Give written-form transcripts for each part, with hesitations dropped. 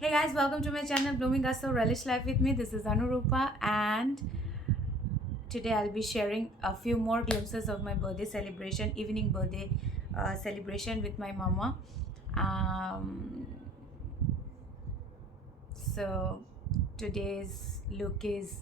Hey guys, welcome to my channel Blooming Gusto Relish Life with me. This is Anurupa, and today I'll be sharing a few more glimpses of my birthday celebration, evening birthday celebration with my mama. So today's look is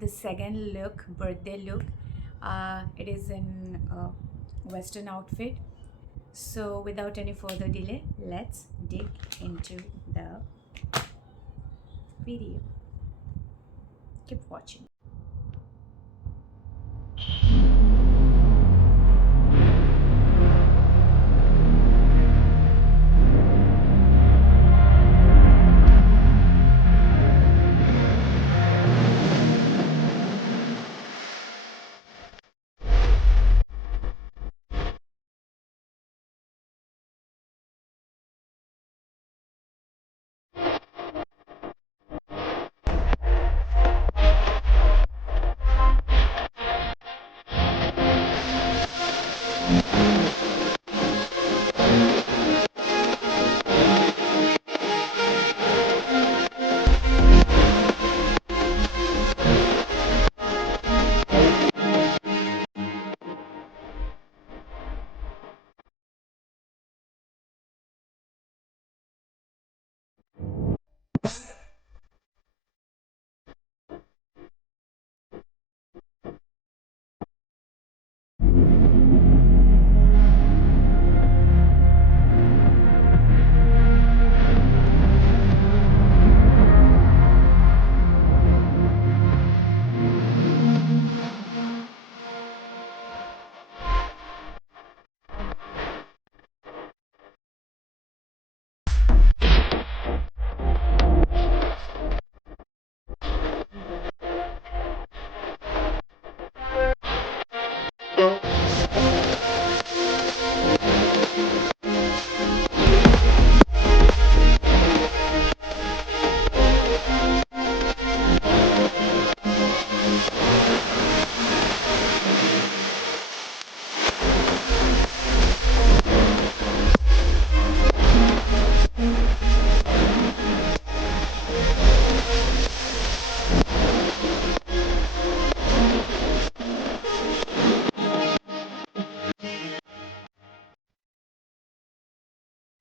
the second look, birthday look. It is in a western outfit. So without any further delay, let's dig into the video. Keep watching.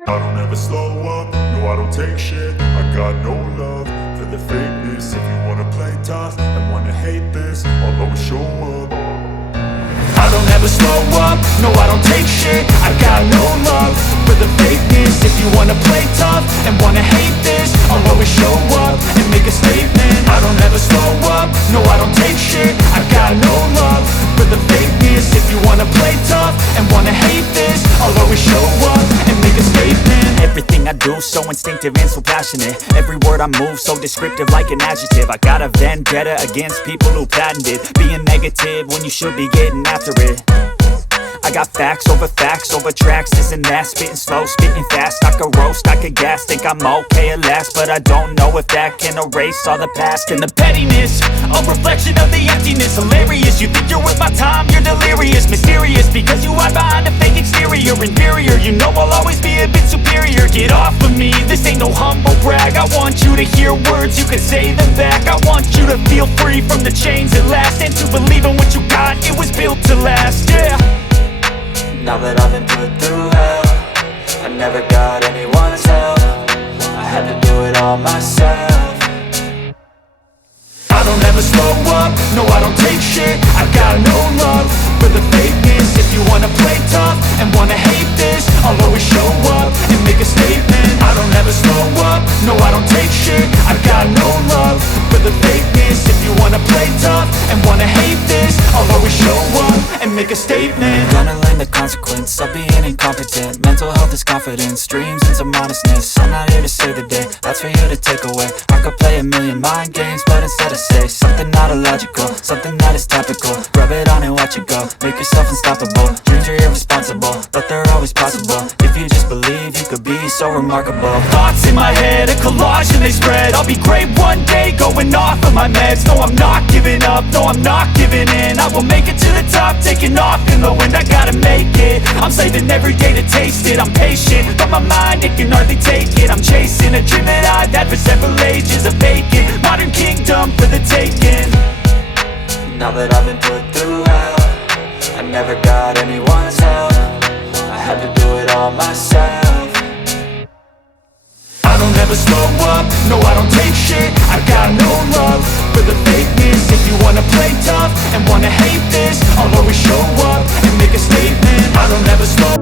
I don't ever slow up, no I don't take shit. I got no love for the fakeness. If you wanna play tough and wanna hate this, I'll always show up. I don't ever slow up, no I don't take shit. I got no love for the fakeness. If you wanna play tough and wanna hate this, I'll always show up and make a statement. I don't ever slow up, no I don't take shit. I got no love for the fakeness. If you wanna play tough and wanna hate this, I'll always show up and make a statement. Everything I do so instinctive and so passionate. Every word I move so descriptive like an adjective. I got a vendetta against people who patented being negative when you should be getting after it. I got facts over tracks, this and that. Spitting slow, spitting fast. I could roast, I could gas. Think I'm okay at last, but I don't know if that can erase all the past. And the pettiness, a reflection of the emptiness. Hilarious, you think you're worth my time, you're delirious. Mysterious, because you hide behind a fake exterior. Inferior, you know I'll always be a bit superior. Get off of me, this ain't no humble brag. I want you to hear words, you can say them back. I want you to feel free from the chains at last, and to believe in what you got, it was built to last, yeah. Now that I've been put through hell, I never got anyone's help. I had to do it all myself. I don't ever slow up, no I don't take shit. I got no love for the fakeness. If you wanna play tough and wanna hate this, I'll always show up and make a statement. I don't ever slow up, no I don't take shit. I got no love for the fakeness. If you wanna play tough and wanna hate this, I'll always show up and make a statement. Gonna learn the consequence of being incompetent. Mental health is confidence, dreams and some honestness. I'm not here to save the day, that's for you to take away. I could play a million mind games, but instead I say something not illogical, something that is topical. Rub it on and watch it go, make yourself unstoppable. Dreams are irresponsible, but they're always possible. If you just believe, you could be so remarkable. Thoughts in my head, a collage and they spread. I'll be great one day, going off of my meds. No, I'm not giving up, no, I'm not giving in. I will make it to the top, up, taking off in the wind, I gotta make it. I'm saving every day to taste it. I'm patient, but my mind, it can hardly take it. I'm chasing a dream that I've had for several ages. A vacant, modern kingdom for the taking. Now that I've been put through hell, I never got anyone's help. I had to do it all myself. I don't ever slow up, no I don't take shit. I got no love for the fakeness. If you wanna play tough and wanna hate this, I'll always show up and make a statement. I don't ever slow.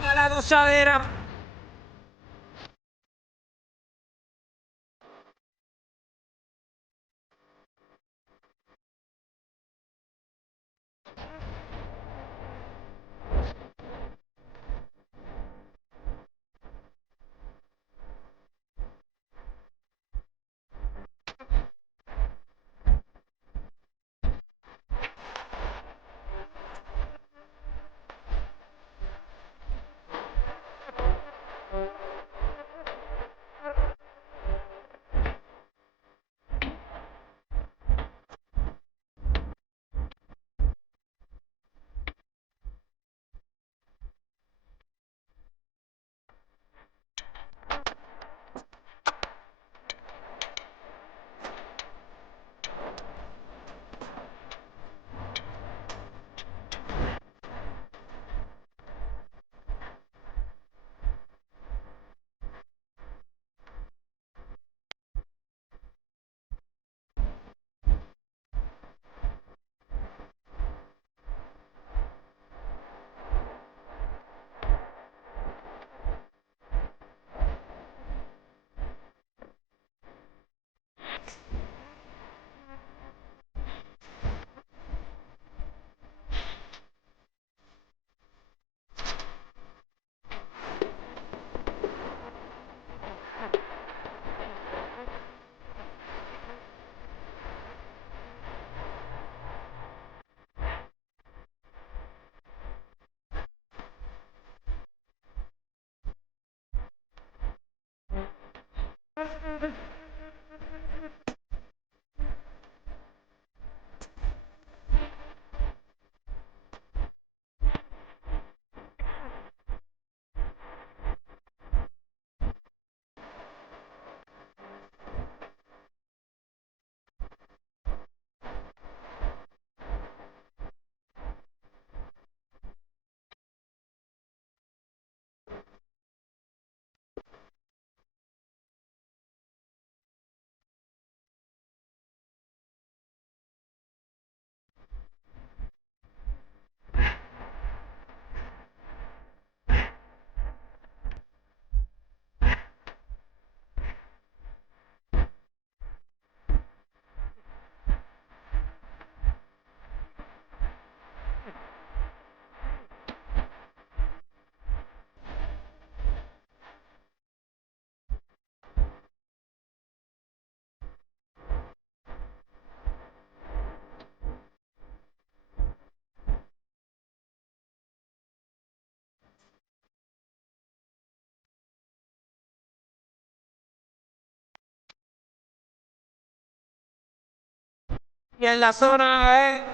A la gozadera. Y en la zona,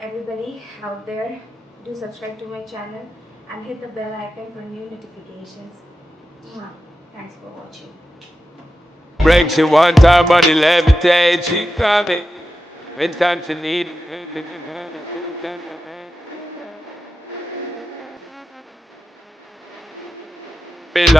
Everybody out there, do subscribe to my channel and hit the bell icon for new notifications. Mwah. Thanks for watching. breaks it one time, but it levitates. She coming. When time to need.